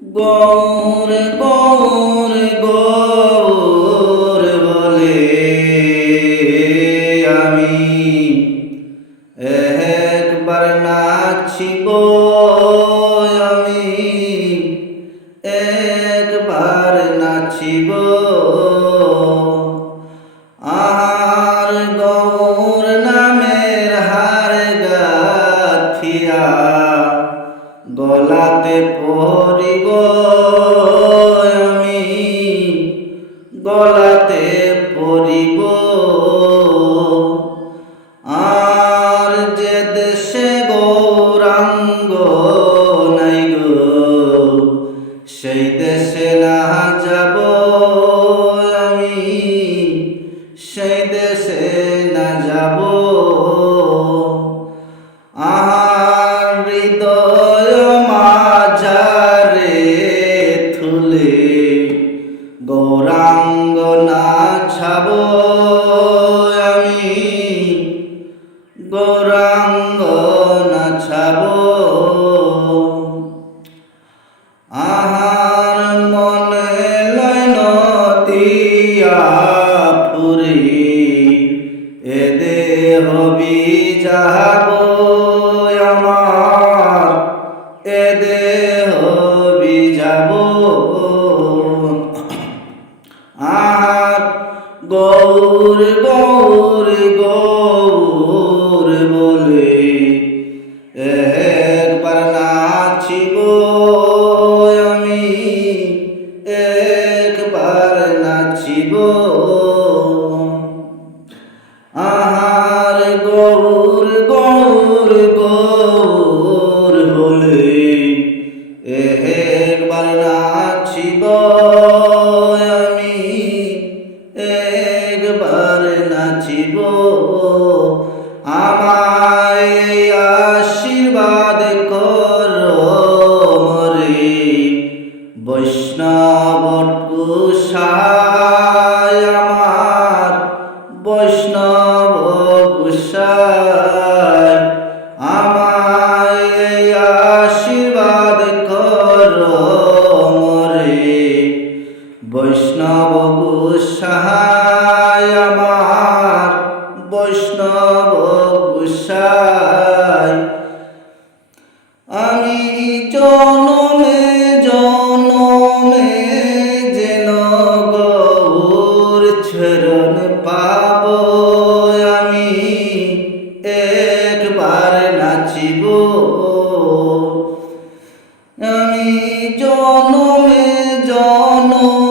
গৌর গৌর গৌর বলে আমি একবার নাচিব, আমি একবার নাচিব। আর গৌর নামের হার গাথিয়া গলাতে পরিব, আমি গলাতে পরিব। আর যে দেশে গৌরাঙ্গ নাই গো, সেই দেশে না যাব আমি, সেই দেশে না যাব। আর হৃদয় মাঝারে থুলে গৌরাঙ্গ নাচাব আমি, গৌরাঙ্গ নাচাব। আহার মনে লয় নদিয়া ফুরে, এ দেহ বিজাব আমার, এ দেহ বিজাব। আর গৌর গৌর গৌর বলে একবার নাচিব, আমি একবার নাচিব। আর গৌর গৌর গৌর বলে একবার নাচিব, আমি একবার নাচিব। আমায় আশীর্বাদ করো মরে বৈষ্ণব গোসাই, আমার বৈষ্ণব গোসাই। আমায় আশীর্বাদ করো মরে বৈষ্ণব গোসাই, আমার বৈষ্ণব গোসাই। আমি জনমে জনমে যেন গৌর চরণ পাব, আমি একবার নাচিব। আমি জনমে জনমে